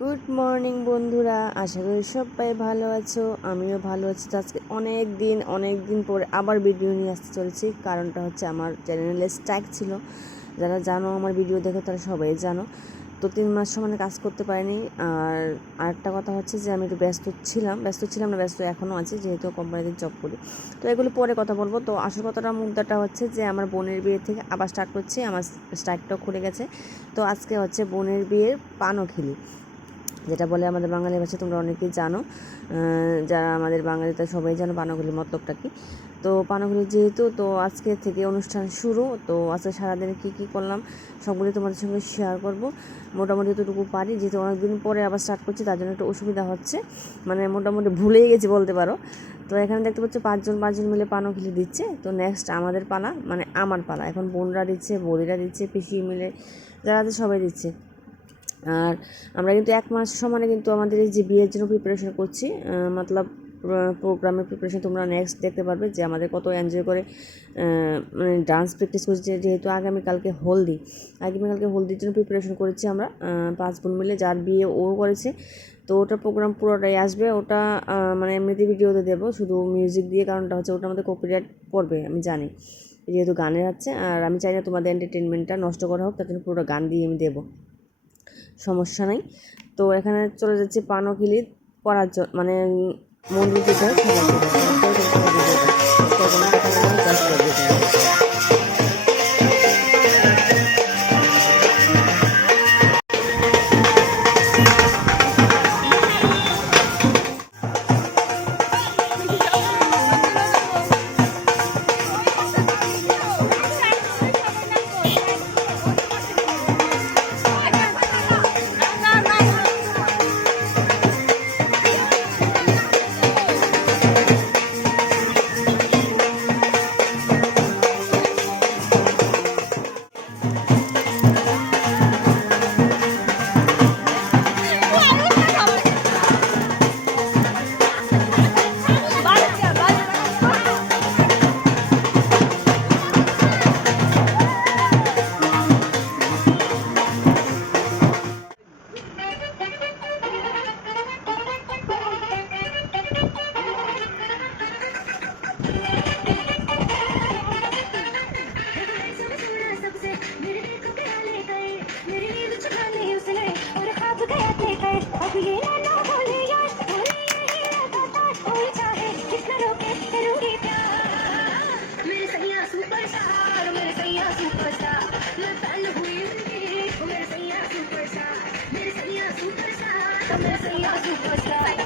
Good morning বন্ধুরা। আশা করি সবাই ভালো আছো, আমিও ভালো আছি। আজকে অনেক দিন অনেক দিন পরে আবার ভিডিও নিয়ে আসতে চলেছি। কারণটা হচ্ছে আমার চ্যানেলে স্ট্যাক ছিল। যারা জানো আমার ভিডিও দেখো, তারা সবাই জানো। তো তিন মাস সমানে কাজ করতে পারিনি। আর আরেকটা কথা হচ্ছে যে, আমি একটু ব্যস্ত ছিলাম। ব্যস্ত ছিলাম না, ব্যস্ত এখনও আছি, যেহেতু কোম্পানিতে জব করি। তো এগুলো পরে কথা বলব। তো আসল কথাটা, মুদ্রাটা হচ্ছে যে, আমার বোনের বিয়ে থেকে আবার স্টার্ট করছি। আমার স্ট্রাইকটাও খুলে গেছে। তো আজকে হচ্ছে বোনের বিয়ের পানও খেলি যেটা বলে আমাদের বাঙালি ভাষা তোমরা অনেকেই জানো যারা আমাদের বাঙালিতে সবাই জানো পানাগুলির মতলবটা কি। তো পানাগুলি যেহেতু, তো আজকে থেকে অনুষ্ঠান শুরু, তো আজকে সারাদিনে কী কী করলাম সবগুলি তোমাদের সঙ্গে শেয়ার করব। মোটামুটি যতটুকু পারি, যেহেতু অনেকদিন পরে আবার স্টার্ট করছি, তার জন্য একটু অসুবিধা হচ্ছে। মানে মোটামুটি ভুলেই গেছি বলতে পারো। তো এখানে দেখতে পাচ্ছ পাঁচজন পাঁচজন মিলে পানও খিলি দিচ্ছে। তো নেক্সট আমাদের পালা মানে আমার পালা। এখন বোনরা দিচ্ছে, বৌদিরা দিচ্ছে, পিসি মিলে, যারা আছে সবাই দিচ্ছে। আর আমরা কিন্তু এক মাস সমানে কিন্তু আমাদের এই যে বিয়ের জন্য প্রিপারেশন করছি। মতলব প্রোগ্রামের প্রিপারেশন তোমরা নেক্সট দেখতে পারবে যে আমাদের কত এনজয় করে মানে ডান্স প্র্যাকটিস করছি যেহেতু আগামীকালকে হলদি। আগামীকালকে হলদির জন্য প্রিপারেশন করেছি আমরা। পাঁচ বোন মিলে যার বিয়ে ও করেছে। তো ওটা প্রোগ্রাম পুরোটাই আসবে। ওটা মানে এমনিতে ভিডিওতে দেবো। শুধু মিউজিক দিয়ে কারণটা হচ্ছে ওটা আমাদের কপিরাইট পড়বে, আমি জানি। যেহেতু গানের আছে, আর আমি চাই না তোমাদের এন্টারটেনমেন্টটা নষ্ট করা হোক, তার জন্য পুরোটা গান দিয়ে আমি দেবো। সমস্যা নাই। তো এখানে চলে যাচ্ছে পানকিলি জন্য মানে মন্দির Come and see us superstar.